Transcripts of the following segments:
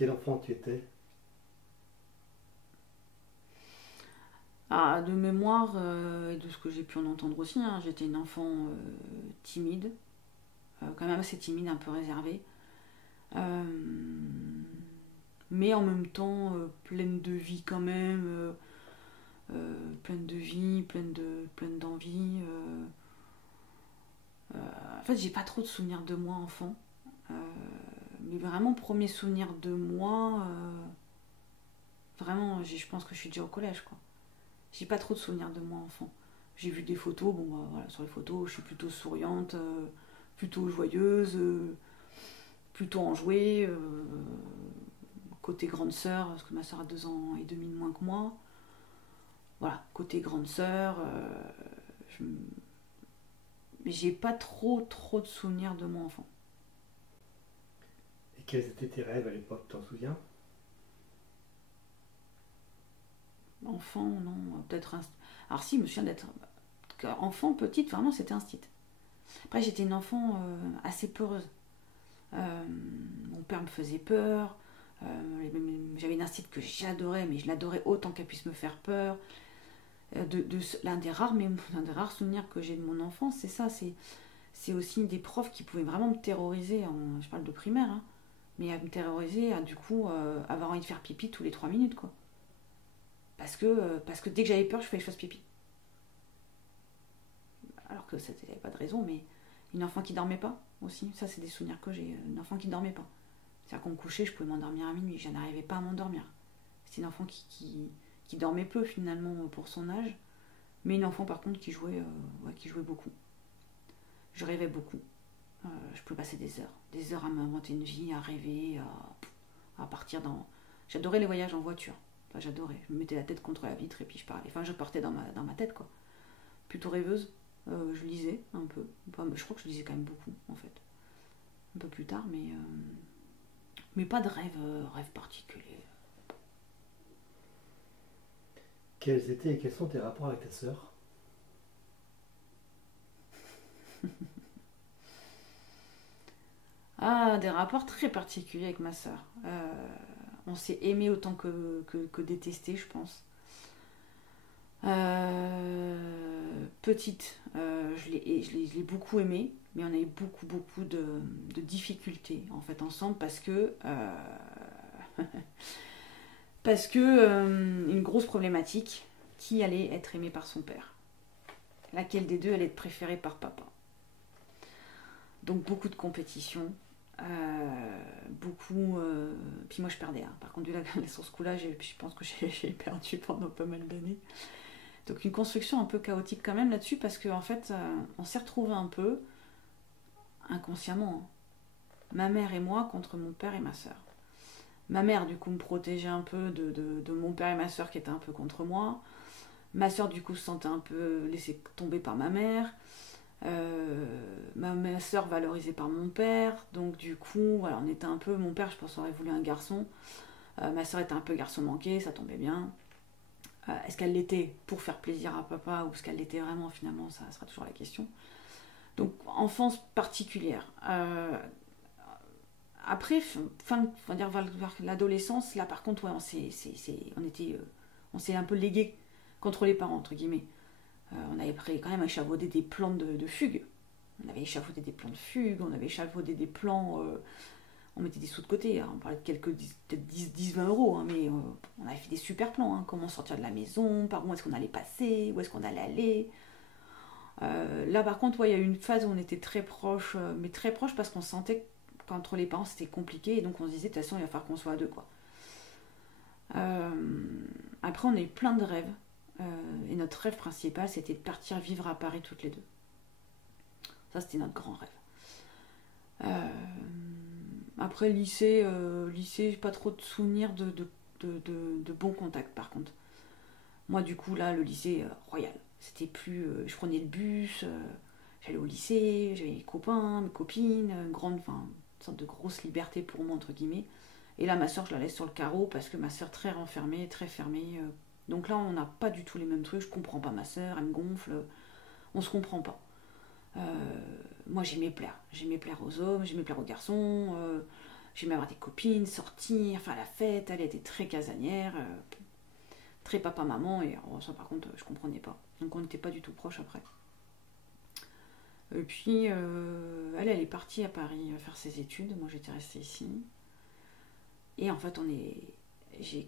Quel enfant tu étais? Ah, de mémoire, et de ce que j'ai pu en entendre aussi, hein, j'étais une enfant timide, quand même assez timide, un peu réservée, euh, mais en même temps pleine de vie quand même, pleine de vie, pleine d'envie. En fait, j'ai pas trop de souvenirs de moi enfant, euh, mais vraiment premier souvenir de moi, vraiment, je pense que je suis déjà au collège, quoi. J'ai pas trop de souvenirs de moi enfant. J'ai vu des photos, bon bah, voilà, sur les photos, je suis plutôt souriante, plutôt joyeuse, plutôt enjouée, côté grande sœur, parce que ma sœur a 2 ans et demi de moins que moi. Voilà, côté grande sœur, je- mais j'ai pas trop de souvenirs de moi enfant. Et quels étaient tes rêves à l'époque, t'en souviens? Enfant, non, peut-être un... Alors si, je me souviens d'être enfant, petite, vraiment c'était un stit. Après j'étais une enfant assez peureuse. Euh, Mon père me faisait peur. J'avais une instite que j'adorais, mais je l'adorais autant qu'elle puisse me faire peur. L'un des rares souvenirs que j'ai de mon enfance, c'est ça. C'est aussi des profs qui pouvaient vraiment me terroriser. Je parle de primaire, hein, mais à me terroriser, à du coup avoir envie de faire pipi tous les 3 minutes, quoi. Parce que dès que j'avais peur, je fallait que je fasse pipi. Alors que ça n'avait pas de raison, mais une enfant qui dormait pas aussi, ça c'est des souvenirs que j'ai. Une enfant qui dormait pas. C'est-à-dire qu'on me couchait, je pouvais m'endormir à minuit, je n'arrivais pas à m'endormir. C'était une enfant qui dormait peu finalement pour son âge, mais une enfant par contre qui jouait beaucoup. Je rêvais beaucoup. Je pouvais passer des heures à m'inventer une vie, à rêver, à partir dans. J'adorais les voyages en voiture. Enfin, j'adorais. Je me mettais la tête contre la vitre et puis je parlais. Enfin, je partais dans ma tête, quoi. Plutôt rêveuse. Je lisais un peu. Enfin, je crois que je lisais quand même beaucoup, en fait. Un peu plus tard, mais pas de rêve particulier. Quels étaient et quels sont tes rapports avec ta sœur? Ah, des rapports très particuliers avec ma sœur. On s'est aimé autant que détesté, je pense. Petite, je l'ai beaucoup aimée, mais on a eu beaucoup de difficultés en fait ensemble parce que une grosse problématique qui allait être aimée par son père. Laquelle des deux allait être préférée par papa. Donc beaucoup de compétition, beaucoup. Puis moi je perdais. Hein. Par contre, sur ce coup-là, je pense que j'ai perdu pendant pas mal d'années. Donc une construction un peu chaotique quand même là-dessus parce qu'en fait, on s'est retrouvés un peu inconsciemment. Hein. Ma mère et moi contre mon père et ma sœur. Ma mère du coup me protégeait un peu de mon père et ma sœur qui étaient un peu contre moi. Ma sœur du coup se sentait un peu laissée tomber par ma mère. Ma sœur valorisée par mon père. Donc du coup, voilà, on était un peu. Mon père, je pense, aurait voulu un garçon. Ma sœur était un peu garçon manqué, ça tombait bien. Est-ce qu'elle l'était pour faire plaisir à papa ou est-ce qu'elle l'était vraiment finalement, ça sera toujours la question. Donc enfance particulière. Après, on va dire vers l'adolescence, là par contre, ouais, on s'est un peu légué contre les parents entre guillemets. On avait quand même échafaudé des plans de fugue. On avait échafaudé des plans de fugue, on avait échafaudé des plans. On mettait des sous de côté, hein, on parlait de peut-être 10-20 euros, hein, mais on avait fait des super plans. Hein, comment sortir de la maison, par où est-ce qu'on allait passer, où est-ce qu'on allait aller. Là par contre, ouais, il y a eu une phase où on était très proches, mais très proches parce qu'on sentait qu'entre les parents c'était compliqué et donc on se disait de toute façon il va falloir qu'on soit à deux, quoi. Euh, Après on a eu plein de rêves et notre rêve principal c'était de partir vivre à Paris toutes les deux. Ça c'était notre grand rêve. Euh, Après lycée, j'ai pas trop de souvenirs de bons contacts par contre. Moi du coup là le lycée royal, c'était plus, je prenais le bus, j'allais au lycée, j'avais mes copains, mes copines, enfin une sorte de grosse liberté pour moi entre guillemets. Et là ma soeur je la laisse sur le carreau parce que ma soeur très renfermée, très fermée. Donc là on n'a pas du tout les mêmes trucs, je comprends pas ma soeur, elle me gonfle, on se comprend pas. Euh, Moi j'aimais plaire aux hommes, j'aimais plaire aux garçons. j'aimais avoir des copines, sortir, faire la fête. Elle était très casanière, très papa-maman, et ça par contre je comprenais pas. Donc on n'était pas du tout proches après. Et puis elle est partie à Paris faire ses études, moi j'étais restée ici. Et en fait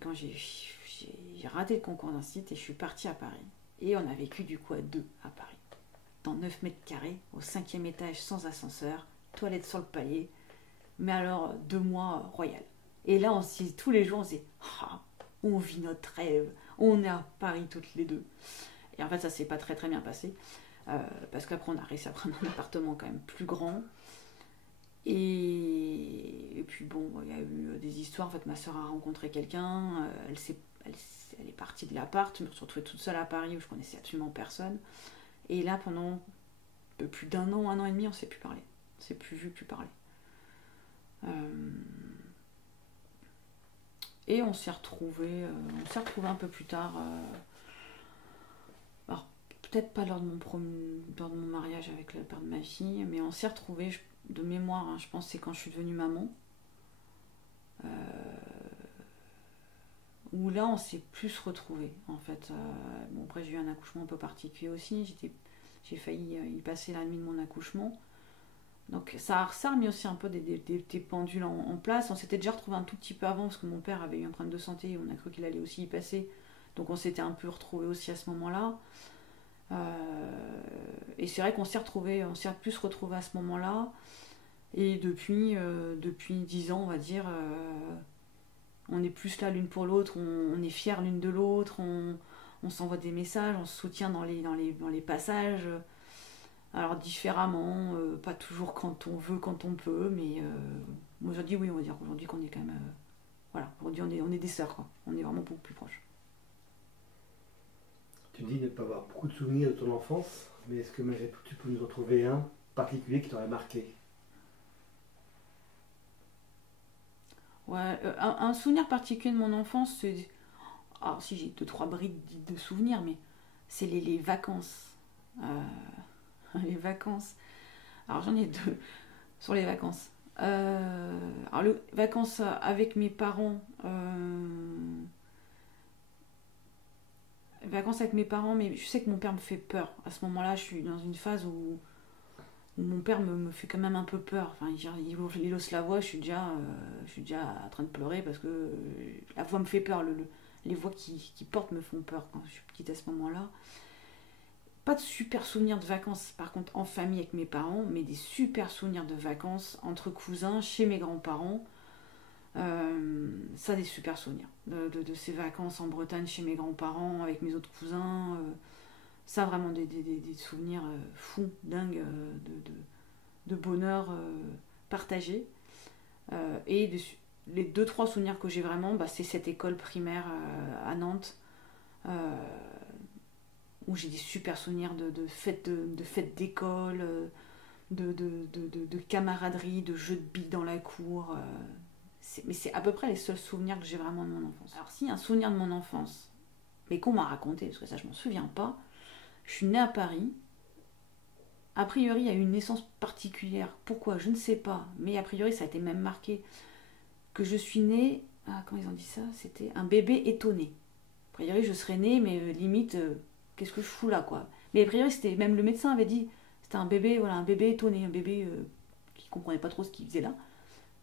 quand j'ai raté le concours d'un site et je suis partie à Paris. Et on a vécu du coup à 2 à Paris. Dans 9 mètres carrés, au 5e étage, sans ascenseur, toilette sur le palier. Mais alors, 2 mois royal. Et là, tous les jours, on se dit, on vit notre rêve, on est à Paris toutes les deux. Et en fait, ça s'est pas très très bien passé. Parce qu'après, on a réussi à prendre un appartement quand même plus grand. Et puis bon, il y a eu des histoires. En fait, ma soeur a rencontré quelqu'un, elle est partie de l'appart, je me suis retrouvée toute seule à Paris où je connaissais absolument personne. Et là, pendant un peu plus d'1 an, 1 an et demi, on ne s'est plus parlé. On ne s'est plus vu, plus parlé. Et on s'est retrouvés un peu plus tard. Alors, peut-être pas lors de mon mariage avec le père de ma fille, mais on s'est retrouvés, de mémoire, je pense que c'est quand je suis devenue maman. Où là on s'est plus retrouvés en fait. Bon, après j'ai eu un accouchement un peu particulier aussi, j'ai failli y passer la nuit de mon accouchement, donc ça a remis aussi un peu des pendules en place. On s'était déjà retrouvés un tout petit peu avant parce que mon père avait eu un problème de santé et on a cru qu'il allait aussi y passer, donc on s'était un peu retrouvés aussi à ce moment là. Et c'est vrai qu'on s'est plus retrouvés à ce moment là, et depuis 10 ans on va dire, on est plus là l'une pour l'autre, on est fiers l'une de l'autre, on s'envoie des messages, on se soutient dans les passages, alors différemment, pas toujours quand on veut, quand on peut, mais aujourd'hui oui, on va dire aujourd'hui qu'on est quand même, voilà, aujourd'hui on est des sœurs, quoi. On est vraiment beaucoup plus proches. Tu dis ne pas avoir beaucoup de souvenirs de ton enfance, mais est-ce que malgré tout tu peux nous en trouver un particulier qui t'aurait marqué? Ouais, un souvenir particulier de mon enfance, c'est... Alors si j'ai 2-3 brides de souvenirs, mais c'est les vacances. Les vacances. Alors j'en ai 2 sur les vacances. Alors les vacances avec mes parents. Vacances avec mes parents, mais je sais que mon père me fait peur. À ce moment-là, je suis dans une phase où mon père me fait quand même un peu peur. Enfin, il hausse la voix, je suis déjà en train de pleurer parce que la voix me fait peur. Les voix qui portent me font peur quand je suis petite à ce moment-là. Pas de super souvenirs de vacances, par contre, en famille avec mes parents, mais des super souvenirs de vacances entre cousins, chez mes grands-parents. Ça, des super souvenirs de ces vacances en Bretagne chez mes grands-parents, avec mes autres cousins. Ça, vraiment des souvenirs fous, dingues, de bonheur partagé. Et les 2-3 souvenirs que j'ai vraiment, c'est cette école primaire à Nantes, où j'ai des super souvenirs de fêtes d'école, de camaraderie, de jeux de billes dans la cour. Mais c'est à peu près les seuls souvenirs que j'ai vraiment de mon enfance. Alors si, un souvenir de mon enfance, mais qu'on m'a raconté, parce que ça je m'en souviens pas. Je suis née à Paris. A priori, il y a eu une naissance particulière. Pourquoi? Je ne sais pas. Mais a priori, ça a été même marqué que je suis née... Ah, comment ils ont dit ça? C'était un bébé étonné. A priori, je serais née, mais limite, qu'est-ce que je fous là, quoi? Mais a priori, c'était... Même le médecin avait dit, c'était un bébé, voilà, un bébé étonné, un bébé qui comprenait pas trop ce qu'il faisait là.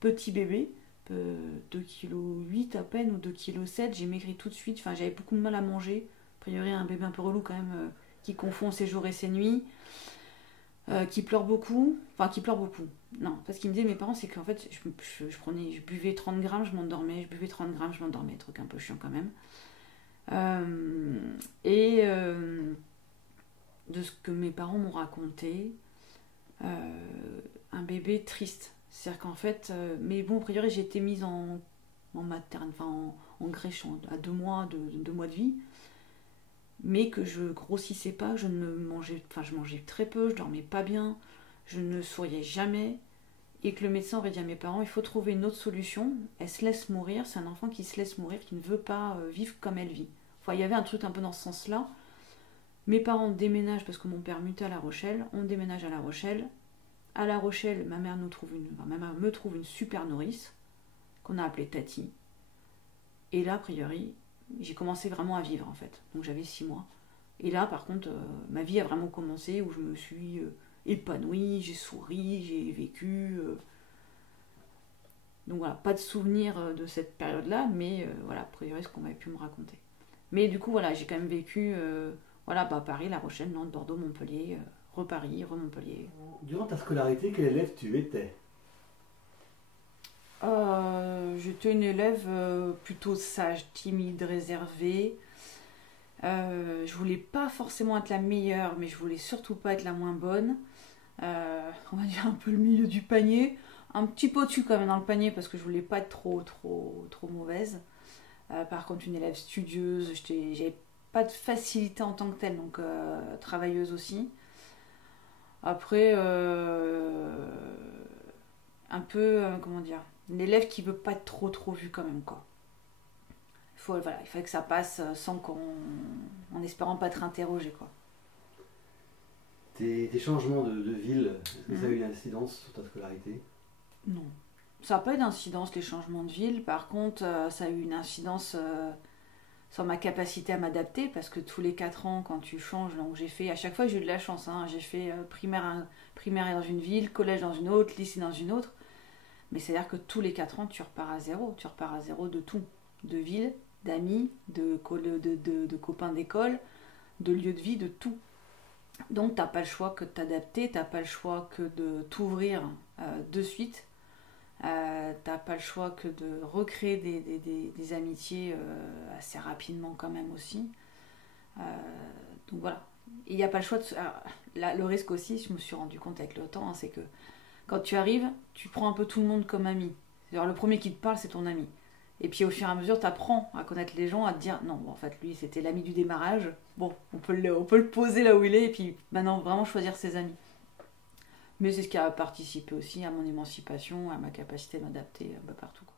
Petit bébé, 2,8 kg à peine, ou 2,7 kg. J'ai maigri tout de suite. Enfin, j'avais beaucoup de mal à manger. A priori, un bébé un peu relou quand même... qui confond ses jours et ses nuits, qui pleure beaucoup, non, parce qu'il me disait mes parents, c'est qu'en fait je buvais 30 grammes, je m'endormais, truc un peu chiant quand même. De ce que mes parents m'ont raconté, un bébé triste, c'est-à-dire qu'en fait, mais bon, a priori j'ai été mise en materne, enfin en crèche à 2 mois de vie, mais que je grossissais pas, je mangeais très peu, je dormais pas bien, je ne souriais jamais, et que le médecin aurait dit à mes parents, il faut trouver une autre solution, elle se laisse mourir, c'est un enfant qui se laisse mourir, qui ne veut pas vivre comme elle vit. Enfin, il y avait un truc un peu dans ce sens-là. Mes parents déménagent, parce que mon père mutait à La Rochelle, on déménage à La Rochelle. À La Rochelle, ma mère me trouve une super nourrice, qu'on a appelée Tati. Et là, a priori, j'ai commencé vraiment à vivre en fait. Donc j'avais 6 mois. Et là, par contre, ma vie a vraiment commencé où je me suis épanouie, j'ai souri, j'ai vécu. Donc voilà, pas de souvenir de cette période-là, mais voilà, a priori, ce qu'on m'avait pu me raconter. Mais du coup, voilà, j'ai quand même vécu voilà, Paris, La Rochelle, Nantes, Bordeaux, Montpellier, re-Paris, re-Montpellier. Durant ta scolarité, quel élève tu étais? J'étais une élève plutôt sage, timide, réservée. Je voulais pas forcément être la meilleure, mais je voulais surtout pas être la moins bonne. On va dire un peu le milieu du panier. Un petit peu au-dessus quand même dans le panier parce que je voulais pas être trop mauvaise. Par contre, une élève studieuse, j'avais pas de facilité en tant que telle, donc travailleuse aussi. Après, un peu, comment dire, une élève qui veut pas être trop vue quand même, quoi. Voilà, il fallait que ça passe sans en espérant pas être interrogé, quoi. Tes changements de ville, est-ce que ça a eu une incidence sur ta scolarité? Non. Ça n'a pas eu d'incidence, les changements de ville. Par contre, ça a eu une incidence sur ma capacité à m'adapter, parce que tous les 4 ans, quand tu changes, donc j'ai fait, à chaque fois j'ai eu de la chance, hein, j'ai fait primaire dans une ville, collège dans une autre, lycée dans une autre. Mais c'est-à-dire que tous les 4 ans, tu repars à zéro. Tu repars à zéro de tout. De ville, d'amis, de copains d'école, de lieu de vie, de tout. Donc t'as pas le choix que de t'adapter, t'as pas le choix que de t'ouvrir de suite. T'as pas le choix que de recréer des amitiés assez rapidement quand même aussi. Donc voilà. Il n'y a pas le choix de... Alors, là, le risque aussi, je me suis rendu compte avec le temps, hein, c'est que quand tu arrives, tu prends un peu tout le monde comme ami. C'est-à-dire, le premier qui te parle, c'est ton ami. Et puis au fur et à mesure, tu apprends à connaître les gens, à te dire non, en fait, lui, c'était l'ami du démarrage. Bon, on peut le poser là où il est, et puis maintenant, vraiment choisir ses amis. Mais c'est ce qui a participé aussi à mon émancipation, à ma capacité à m'adapter partout, quoi.